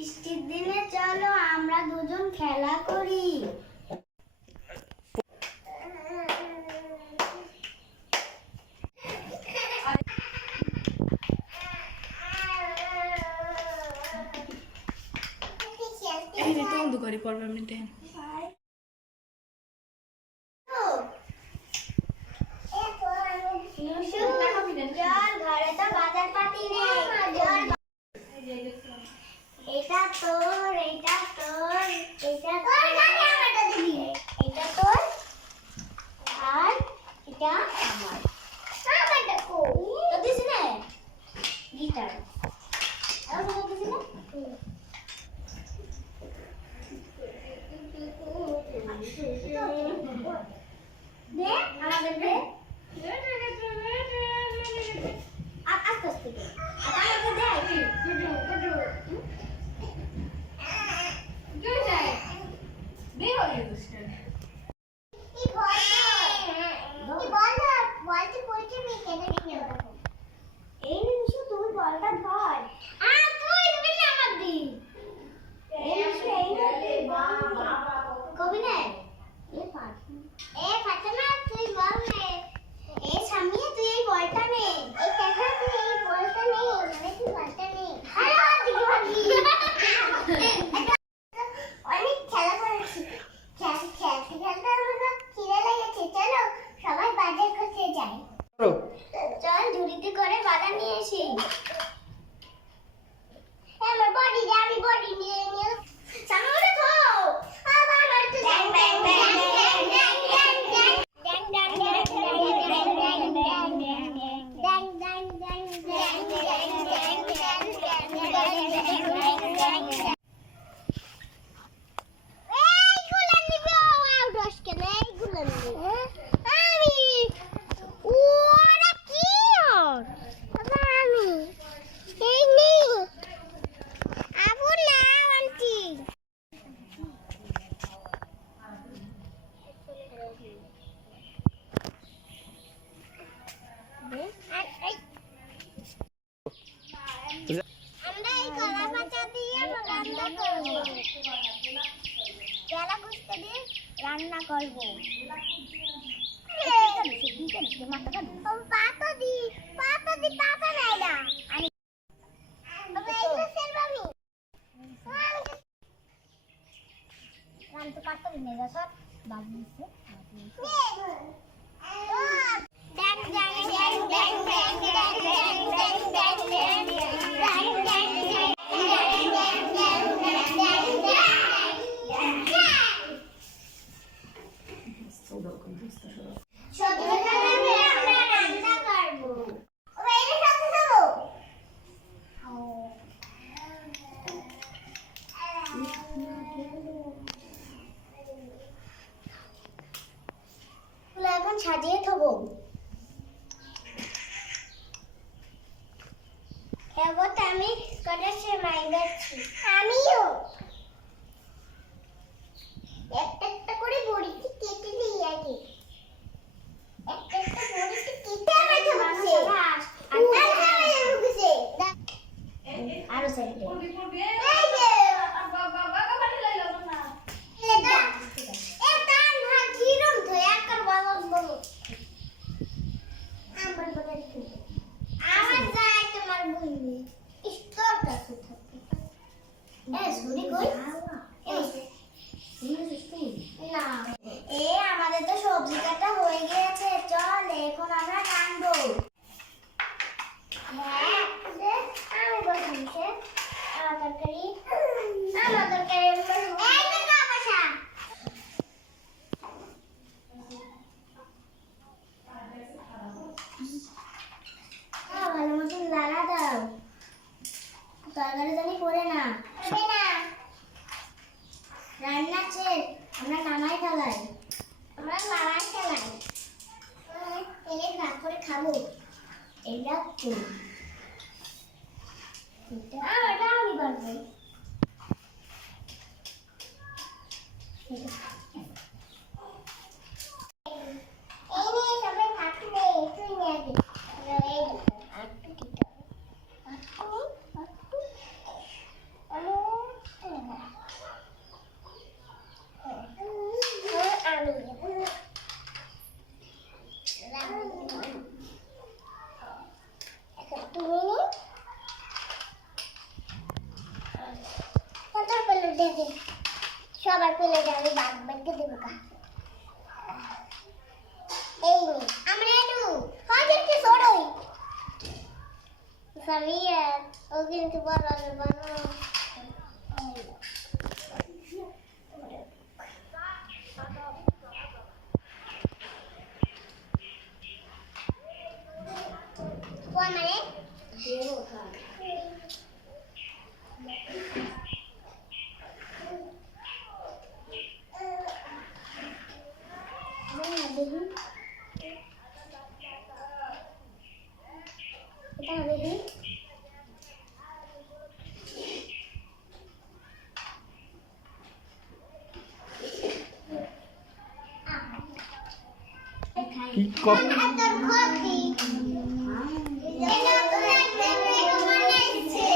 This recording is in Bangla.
বৃষ্টির দিনে চলো আমরা দুজন খেলা করি। করি পড়বে এমনিতে এটা তোর, এটা তোর, এটা তোর, এটা তোর আর এটা আমার। আমারটা কই? তো দিছি না গিটার। আর বলো দিছি না? দে আমাদের দে। আস্তে আস্তে দে। আমাকে দে। চল ঝুড়িতে করে বাদাম নিয়ে আসি। আমার বডি দে, আমি বডি নিয়ে নিয়ে সামনে ধো। আবার মারতে ব্যাং ব্যাং ব্যাং ব্যাং ব্যাং ব্যাং ব্যাং ব্যাং ব্যাং ব্যাং ব্যাং ব্যাং ব্যাং। এইগুলো নিবে আউট আসকে না, এইগুলো নিবে আমি ওরা কি আর আমি এই নেই আবু না আন্টি আমরা এই কলা পাতা দিয়ে রান্না করব। কেলা গুস্ত দিয়ে রান্না করব। পাতা নাই না আমি রান্না পাতা নিয়ে যা সব বাবু নিছে ড্যাং ড্যাং ড্যাং ড্যাং ড্যাং ড্যাং ড্যাং ড্যাং ড্যাং ড্যাং ড্যাং ড্যাং এখন সাজিয়ে থবো। এবার আমি কটা সেমাই গাচ্ছি। আমিও একটা একটা করে বড়িতে কেটে দিই আগে। একটা একটা বড়িতে কেটে আমার থাকছে আরো সাইডে এই যে বাবা বাবা পানি লাইলো না এটা এটা না কিরম তো একবার বাবা বলো আমার বাবা কি আমার যায় তোমার বইনি স্টোরটা তো থাকে এ সুরি কই এই না এ আমাদের তো সবজি কাটা হয়ে গিয়েছে, চল এখন আমরা রান্নবো। হ্যাঁ আমি বসেছি আমার তরকারি এই টাকা পয়সা ভালো মতন লাড়া দাও, তরকারি জানি পড়ে না রান্না শেষ, আমরা নামাই ফেলাই তেলে ভাগ করে খাবো। এটা করি এটা আমি পারবো। দেখে সবার পেলে যাবে বাদ বাদকে দেবো কা এই নে আমরা এলু হয় দেখতে সরই সামিয়া ও কিন্তু বড় বড় কোন মানে দেবো খা কি কপ এটা তো একটা মেয়ে বানাইছে